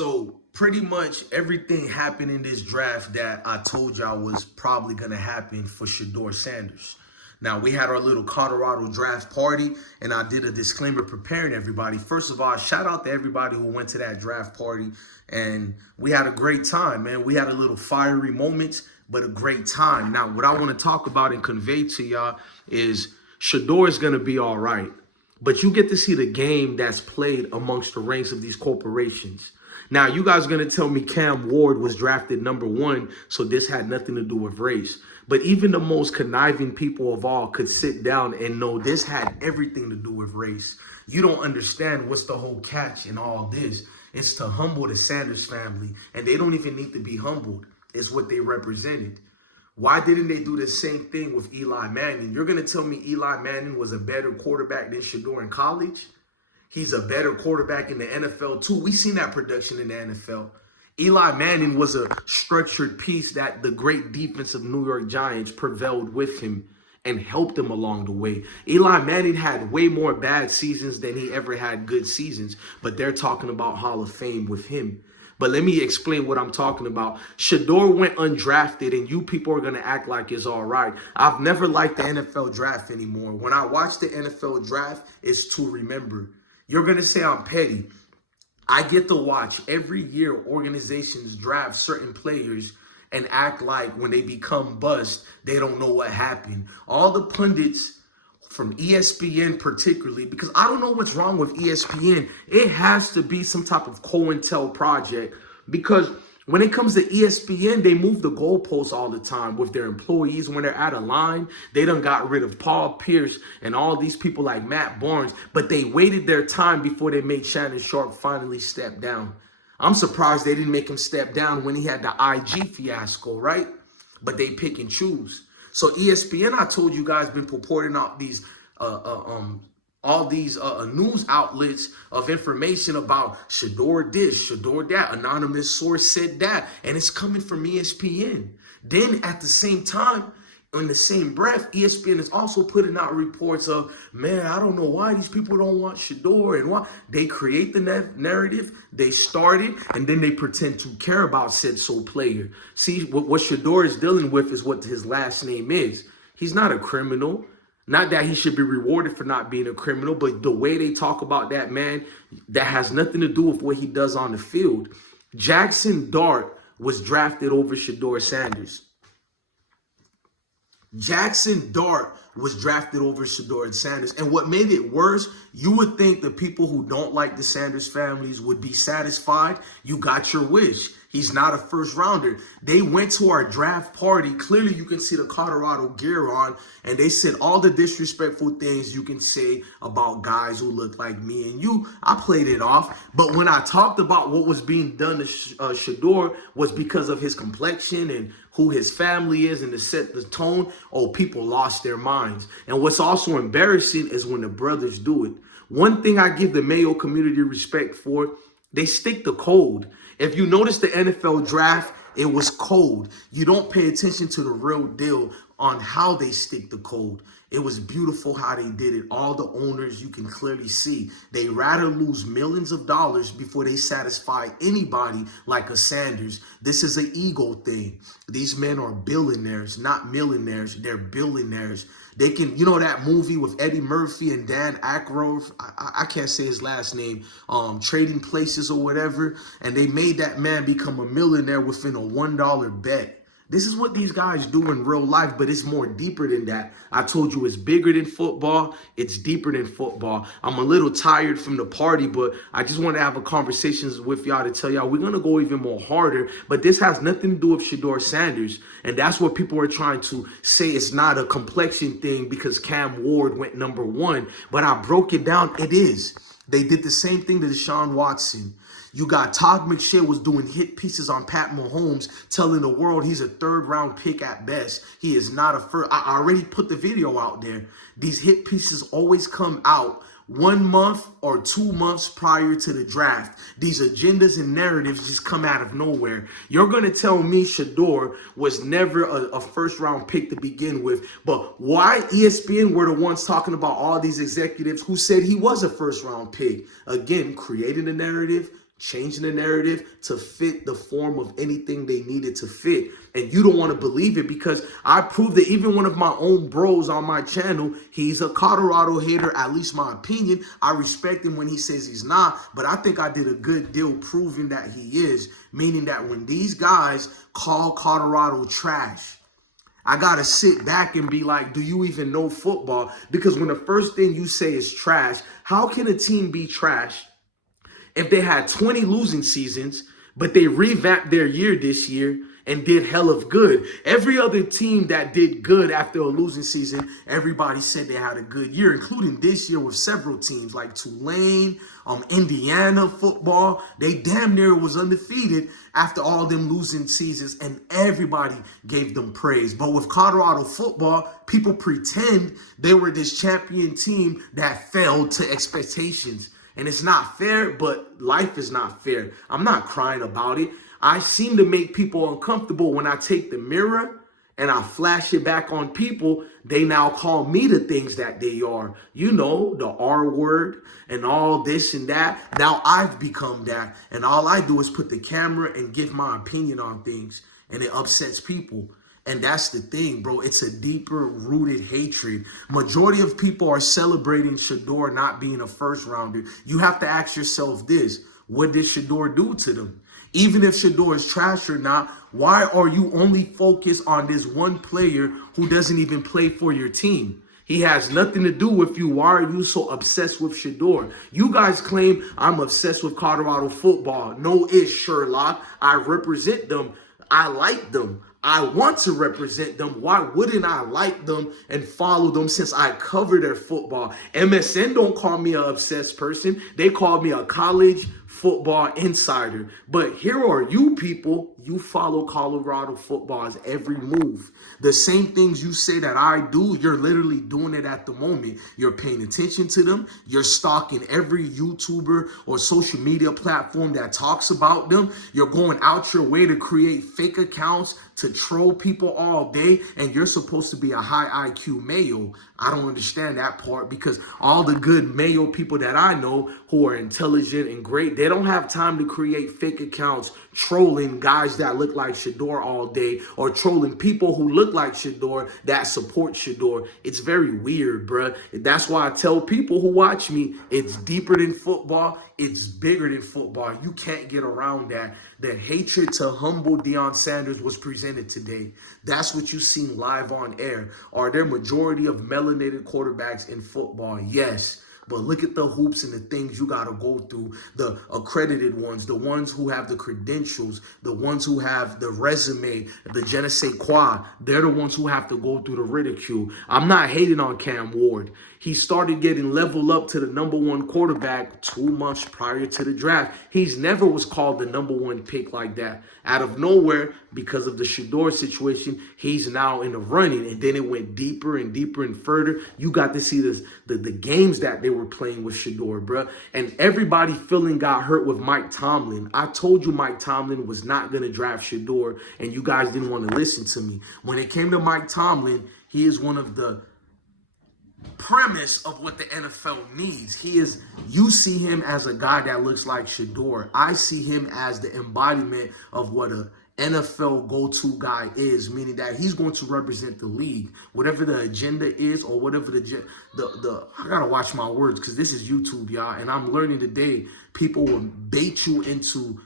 So pretty much everything happened in this draft that I told y'all was probably gonna happen for Shedeur Sanders. Now we had our little Colorado draft party, and I did a disclaimer preparing everybody. First of all, shout out to everybody who went to that draft party, and we had a great time, man. We had a little fiery moments, but a great time. Now, what I want to talk about and convey to y'all is Shedeur is gonna be all right, but you get to see the game that's played amongst the ranks of these corporations. Now, you guys are going to tell me Cam Ward was drafted #1, so this had nothing to do with race. But even the most conniving people of all could sit down and know this had everything to do with race. You don't understand what's the whole catch in all this. It's to humble the Sanders family, and they don't even need to be humbled. It's what they represented. Why didn't they do the same thing with Eli Manning? You're going to tell me Eli Manning was a better quarterback than Shedeur in college? He's a better quarterback in the NFL too. We seen that production in the NFL. Eli Manning was a structured piece that the great defense of New York Giants prevailed with him and helped him along the way. Eli Manning had way more bad seasons than he ever had good seasons, but they're talking about Hall of Fame with him. But let me explain what I'm talking about. Shedeur went undrafted, and you people are going to act like it's all right. I've never liked the NFL draft anymore. When I watch the NFL draft, it's to remember. You're going to say I'm petty. I get to watch every year organizations draft certain players and act like when they become bust, they don't know what happened. All the pundits from ESPN particularly, because I don't know what's wrong with ESPN. It has to be some type of COINTEL project, because when it comes to ESPN, they move the goalposts all the time with their employees. When they're out of line, they done got rid of Paul Pierce and all these people like Matt Barnes, but they waited their time before they made Shannon Sharp finally step down. I'm surprised they didn't make him step down when he had the IG fiasco, right? But they pick and choose. So ESPN, I told you guys, been purporting out these all these news outlets of information about Shedeur this, Shedeur that, anonymous source said that, and it's coming from ESPN. Then at the same time, in the same breath, ESPN is also putting out reports of, man, I don't know why these people don't want Shedeur, and why. They create the narrative, they start it, and then they pretend to care about said sole player. See, what Shedeur is dealing with is what his last name is. He's not a criminal. Not that he should be rewarded for not being a criminal, but the way they talk about that man, that has nothing to do with what he does on the field. Jackson Dart was drafted over Shedeur Sanders. Jackson Dart was drafted over Shedeur Sanders. And what made it worse, you would think the people who don't like the Sanders families would be satisfied. You got your wish. He's not a first rounder. They went to our draft party. Clearly, you can see the Colorado gear on, and they said all the disrespectful things you can say about guys who look like me and you. I played it off. But when I talked about what was being done to Shedeur was because of his complexion and who his family is and to set the tone, oh, people lost their minds. And what's also embarrassing is when the brothers do it. One thing I give the Mayo community respect for, they stick to code. If you notice the NFL draft, it was cold. You don't pay attention to the real deal on how they stick the code. It was beautiful how they did it. All the owners, you can clearly see, they rather lose millions of dollars before they satisfy anybody like a Sanders. This is an ego thing. These men are billionaires, not millionaires. They're billionaires. They can, you know that movie with Eddie Murphy and Dan Aykroyd, I can't say his last name, Trading Places or whatever, and they made that man become a millionaire within a $1 bet. This is what these guys do in real life, but it's more deeper than that. I told you it's bigger than football. It's deeper than football. I'm a little tired from the party, but I just want to have a conversation with y'all to tell y'all we're going to go even more harder. But this has nothing to do with Shedeur Sanders. And that's what people are trying to say. It's not a complexion thing because Cam Ward went #1. But I broke it down. It is. They did the same thing to Deshaun Watson. You got Todd McShay was doing hit pieces on Pat Mahomes, telling the world he's a third-round pick at best. He is not a first. I already put the video out there. These hit pieces always come out 1 month or 2 months prior to the draft. These agendas and narratives just come out of nowhere. You're going to tell me Shedeur was never a first-round pick to begin with, but why ESPN were the ones talking about all these executives who said he was a first-round pick? Again, creating a narrative, changing the narrative to fit the form of anything they needed to fit. And you don't want to believe it because I proved that even one of my own bros on my channel, he's a Colorado hater, at least my opinion. I respect him when he says he's not, but I think I did a good deal proving that he is, meaning that when these guys call Colorado trash, I got to sit back and be like, do you even know football? Because when the first thing you say is trash, how can a team be trash if they had 20 losing seasons, but they revamped their year this year and did hell of good? Every other team that did good after a losing season, everybody said they had a good year, including this year with several teams like Tulane, Indiana football. They damn near was undefeated after all them losing seasons, and everybody gave them praise. But with Colorado football, people pretend they were this champion team that failed to expectations. And it's not fair, but life is not fair. I'm not crying about it. I seem to make people uncomfortable when I take the mirror and I flash it back on people. They now call me the things that they are. You know, the R word and all this and that. Now I've become that. And all I do is put the camera and give my opinion on things. And it upsets people. And that's the thing, bro. It's a deeper rooted hatred. Majority of people are celebrating Shedeur not being a first rounder. You have to ask yourself this. What did Shedeur do to them? Even if Shedeur is trash or not, why are you only focused on this one player who doesn't even play for your team? He has nothing to do with you. Why are you so obsessed with Shedeur? You guys claim I'm obsessed with Colorado football. No, it's Sherlock. I represent them. I like them. I want to represent them. Why wouldn't I like them and follow them since I cover their football? MSN don't call me an obsessed person. They call me a college football insider. But here are you people, you follow Colorado football's every move. The same things you say that I do, you're literally doing it at the moment. You're paying attention to them. You're stalking every YouTuber or social media platform that talks about them. You're going out your way to create fake accounts to troll people all day, and you're supposed to be a high IQ Mayo. I don't understand that part because all the good Mayo people that I know who are intelligent and great, they don't have time to create fake accounts trolling guys that look like Shedeur all day or trolling people who look like Shedeur that support Shedeur. It's very weird, bruh. That's why I tell people who watch me, it's deeper than football. It's bigger than football. You can't get around that. The hatred to humble Deion Sanders was presented today. That's what you seen live on air. Are there majority of melanated quarterbacks in football? Yes. But look at the hoops and the things you got to go through. The accredited ones, the ones who have the credentials, the ones who have the resume, the je ne sais quoi. They're the ones who have to go through the ridicule. I'm not hating on Cam Ward. He started getting leveled up to the #1 quarterback 2 months prior to the draft. He's never was called the #1 pick like that. Out of nowhere, because of the Shedeur situation, he's now in the running. And then it went deeper and deeper and further. You got to see this, the games that they were playing with Shedeur, bro. And everybody feeling got hurt with Mike Tomlin. I told you Mike Tomlin was not going to draft Shedeur, and you guys didn't want to listen to me. When it came to Mike Tomlin, he is one of the premise of what the NFL needs. You see him as a guy that looks like Shedeur. I see him as the embodiment of what a NFL go-to guy is, meaning that he's going to represent the league. Whatever the agenda is or whatever I gotta watch my words because this is YouTube, y'all, and I'm learning today people will bait you into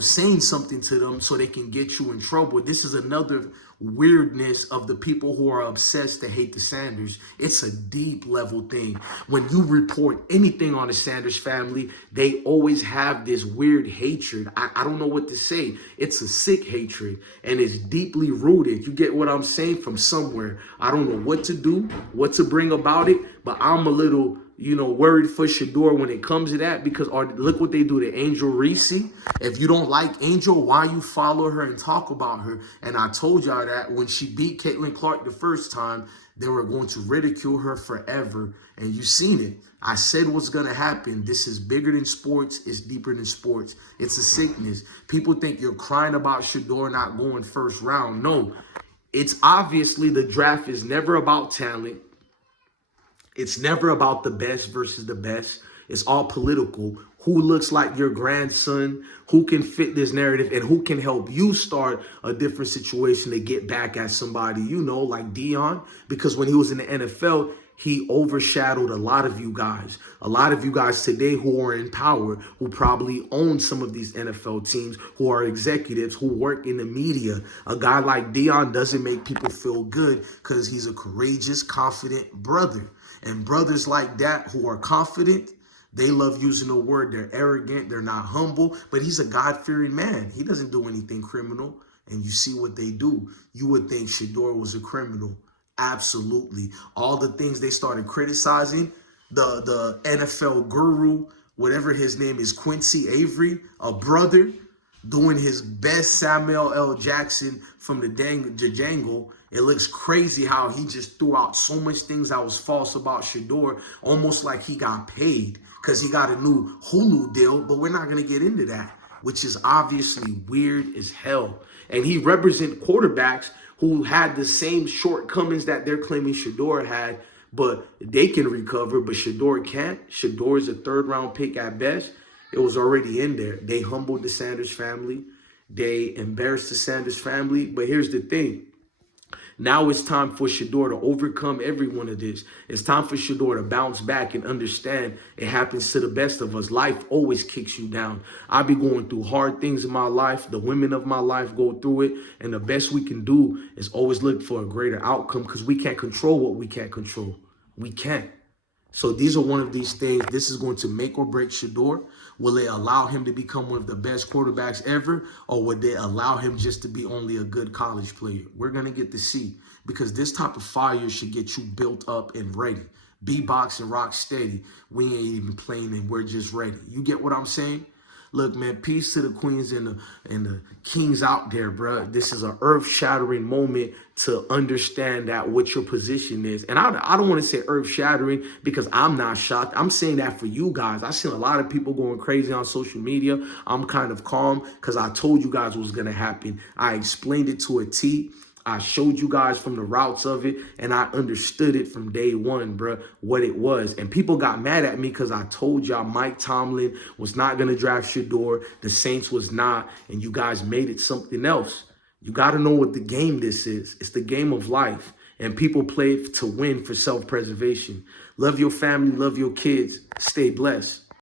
saying something to them so they can get you in trouble. This is another weirdness of the people who are obsessed to hate the Sanders. It's a deep level thing. When you report anything on the Sanders family, they always have this weird hatred. I don't know what to say. It's a sick hatred and it's deeply rooted. You get what I'm saying? From somewhere. I don't know what to do, what to bring about it, but I'm a little worried for Shedeur when it comes to that because look what they do to Angel Reese. If you don't like Angel, why you follow her and talk about her? And I told y'all that when she beat Caitlin Clark the first time, they were going to ridicule her forever. And you seen it. I said what's going to happen. This is bigger than sports. It's deeper than sports. It's a sickness. People think you're crying about Shedeur not going first round. No, it's obviously the draft is never about talent. It's never about the best versus the best. It's all political. who looks like your grandson, who can fit this narrative, and who can help you start a different situation to get back at somebody, you know, like Deion, because when he was in the NFL, he overshadowed a lot of you guys. A lot of you guys today who are in power, who probably own some of these NFL teams, who are executives, who work in the media. A guy like Deion doesn't make people feel good because he's a courageous, confident brother. And brothers like that who are confident, they love using the word. They're arrogant. They're not humble. But he's a God-fearing man. He doesn't do anything criminal. And you see what they do. You would think Shedeur was a criminal. Absolutely. All the things they started criticizing, the NFL guru, whatever his name is, Quincy Avery, a brother, doing his best Samuel L. Jackson from the Django. It looks crazy how he just threw out so much things that was false about Shedeur, almost like he got paid because he got a new Hulu deal, but we're not going to get into that, which is obviously weird as hell. And he represents quarterbacks who had the same shortcomings that they're claiming Shedeur had, but they can recover, but Shedeur can't. Shedeur is a third-round pick at best. It was already in there. They humbled the Sanders family. They embarrassed the Sanders family. But here's the thing. Now it's time for Shedeur to overcome every one of this. It's time for Shedeur to bounce back and understand it happens to the best of us. Life always kicks you down. I be going through hard things in my life. The women of my life go through it. And the best we can do is always look for a greater outcome because we can't control what we can't control. We can't. So these are one of these things. This is going to make or break Shedeur. Will it allow him to become one of the best quarterbacks ever? Or would they allow him just to be only a good college player? We're going to get to see, because this type of fire should get you built up and ready. B-box and rock steady. We ain't even playing and we're just ready. You get what I'm saying? Look, man, peace to the queens and the kings out there, bro. This is an earth-shattering moment to understand that what your position is. And I don't want to say earth-shattering because I'm not shocked. I'm saying that for you guys. I've seen a lot of people going crazy on social media. I'm kind of calm because I told you guys what was going to happen. I explained it to a T. I showed you guys from the routes of it, and I understood it from day one, bro, what it was. And people got mad at me because I told y'all Mike Tomlin was not going to draft Shedeur. The Saints was not, and you guys made it something else. You got to know what the game this is. It's the game of life, and people play to win for self-preservation. Love your family, love your kids. Stay blessed.